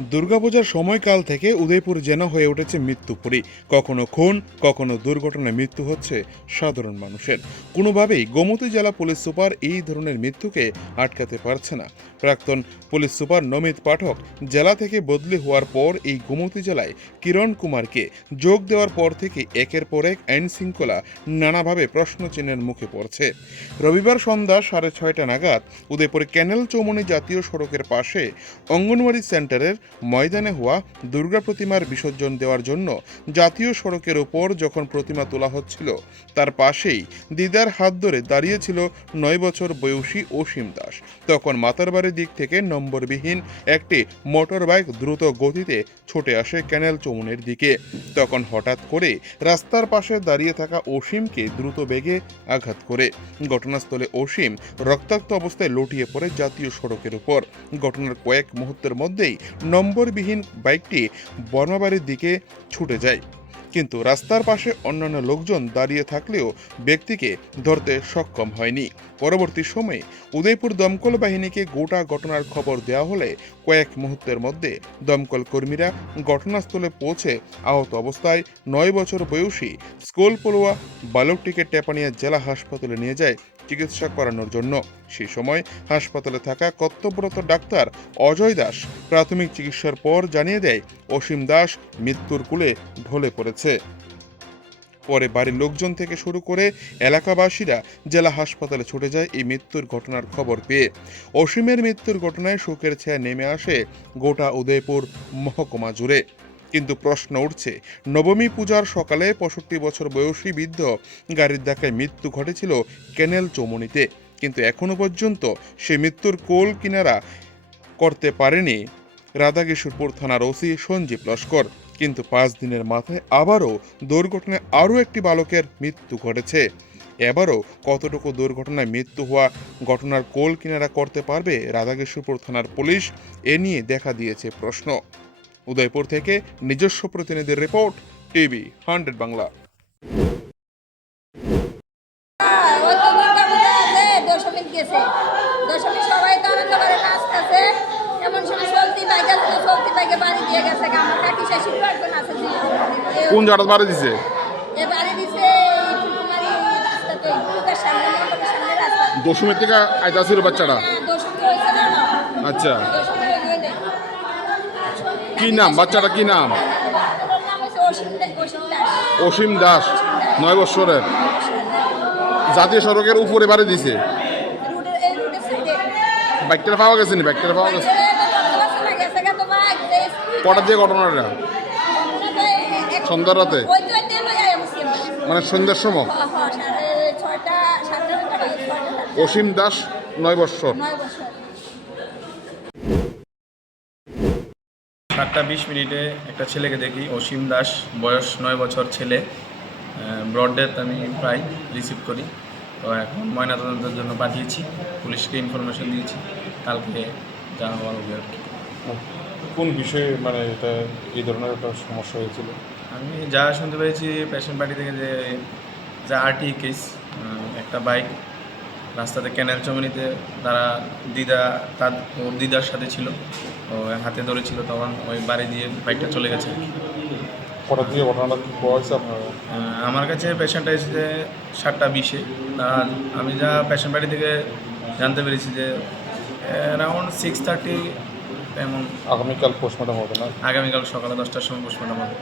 দুর্গাপূজার সময়কাল থেকে উদয়পুর যেন হয়ে উঠেছে মৃত্যুপুরী। কখনো খুন, কখনো দুর্ঘটনায় মৃত্যু হচ্ছে সাধারণ মানুষের। কোনোভাবেই গোমতী জেলা পুলিশ সুপার এই ধরনের মৃত্যুকে আটকাতে পারছে না। প্রাক্তন পুলিশ সুপার নমিত পাঠক জেলা থেকে বদলি হওয়ার পর এই গোমতী জেলায় কিরণ কুমারকে যোগ দেওয়ার পর থেকে একের পর এক আইন শৃঙ্খলা নানাভাবে প্রশ্নচিহ্নের মুখে পড়ছে। রবিবার সন্ধ্যা সাড়ে ছয়টা নাগাদ উদয়পুর ক্যানেল চৌমনি জাতীয় সড়কের পাশে অঙ্গনওয়াড়ি সেন্টারের ময়দানে হওয়া দুর্গা প্রতিমার বিসর্জন দেওয়ার জন্য জাতীয় সড়কের ওপর যখন প্রতিমা তোলা হচ্ছিল, তার পাশেই দিদার হাত ধরে দাঁড়িয়েছিল নয় বছর বয়সী অসীম দাস। তখন মাতারবাড়ির দিক থেকে নম্বরবিহীন একটি মোটর বাইক দ্রুত গতিতে ছুটে আসে ক্যানেল চৌমনের দিকে। তখন হঠাৎ করে রাস্তার পাশে দাঁড়িয়ে থাকা অসীমকে দ্রুত বেগে আঘাত করে। ঘটনাস্থলে অসীম রক্তাক্ত অবস্থায় লটিয়ে পড়ে জাতীয় সড়কের উপর ঘটনার কয়েক মুহূর্তের মধ্যেই নম্বরবিহীন বাইকটি বর্মাবাড়ির দিকে ছুটে যায়। কিন্তু রাস্তার পাশে অন্যান্য লোকজন দাঁড়িয়ে থাকলেও ব্যক্তিকে ধরতে সক্ষম হয়নি। পরবর্তী সময়ে উদয়পুর দমকল বাহিনীকে গোটা ঘটনার খবর দেওয়া হলে কয়েক মুহূর্তের মধ্যে দমকল কর্মীরা ঘটনাস্থলে পৌঁছে আহত অবস্থায় নয় বছর বয়সী স্কুল পড়ুয়া বালকটিকে টেপানিয়া জেলা হাসপাতালে নিয়ে যায় চিকিৎসা করানোর জন্য। সেই সময় হাসপাতালে থাকা কর্তব্যরত ডাক্তার অজয় দাস প্রাথমিক চিকিৎসার পর জানিয়ে দেয়, অসীম দাস মৃত্যুর কুলে ঢলে পড়েছে। পরে বাড়ির লোকজন থেকে শুরু করে এলাকাবাসীরা জেলা হাসপাতালে ছুটে যায় এই মৃত্যুর ঘটনার খবর পেয়ে। অসীমের মৃত্যুর ঘটনায় শোকের ছায়া নেমে আসে গোটা উদয়পুর মহকুমা জুড়ে। কিন্তু প্রশ্ন উঠছে, নবমী পূজার সকালে পঁয়ষট্টি বছর বয়সী বৃদ্ধ গাড়ির ধাক্কায় মৃত্যু ঘটেছিল ক্যানেল চৌমনিতে। কিন্তু এখনও পর্যন্ত সে মৃত্যুর কোল কিনারা করতে পারেনি রাধাকিশোরপুর থানার ওসি সঞ্জীব লস্কর। কিন্তু পাঁচ দিনের মাথায় আবারও দুর্ঘটনায় আরও একটি বালকের মৃত্যু ঘটেছে। এবারও কতটুকু দুর্ঘটনায় মৃত্যু হওয়া ঘটনার কোল কিনারা করতে পারবে রাধাকিশোরপুর থানার পুলিশ, এ নিয়ে দেখা দিয়েছে প্রশ্ন। উদয়পুর থেকে নিজস্ব প্রতিনিধির রিপোর্ট টিভি হান্ড্রেড বাংলা। দশমীর ছিল। কোন জায়গাটা বাড়ি দিছে? এ বাড়ি দিছে এই ফুলকুমারি কি নাম? বাচ্চাটা কি নাম? অসীম দাস, নয় বৎসরের। জাতীয় সড়কের উপরে বাড়ি দিছে। বাইকটা পাওয়া গেছে নি? বাইকটা পাওয়া গেছে। কটার দিয়ে ঘটনাটা সন্ধ্যার রাতে? মানে সন্ধ্যার সময়। অসীম দাস, নয় বৎসর নয় বছর। সাতটা বিশ মিনিটে একটা ছেলেকে দেখি অসীম দাস বয়স নয় বছর ছেলে। ব্রড ডেথ আমি প্রায় রিসিভ করি। তো এখন ময়নাতদন্তের জন্য পাঠিয়েছি পুলিশকে ইনফরমেশন দিয়েছি। কালকে যা হওয়ার হবে আর কি। কোন বিষয়ে মানে এটা এই ধরনের একটা সমস্যা হয়েছিল? আমি যা শুনতে পেরেছি পেশেন্ট পার্টি থেকে যে যা আরটি কেস একটা বাইক রাস্তাতে ক্যানেল চমনিতে তারা দিদা তার ওর দিদার সাথে ছিল। ও হাতে ধরেছিল তখন ওই বাড়ি দিয়ে বাইকটা চলে গেছে। দিয়ে ঘটনাটা কি পাওয়া হয়েছে আপনার? আমার কাছে পেশেন্ট এসেছে সাতটা বিশে। আর আমি যা পেশেন্ট বাড়ি থেকে জানতে পেরেছি যে অ্যারাউন্ড সিক্স থার্টি এমন। আগামীকাল পোস্টমর্টম হবে না? আগামীকাল সকালে দশটার সময় পোস্টমর্টম হবে।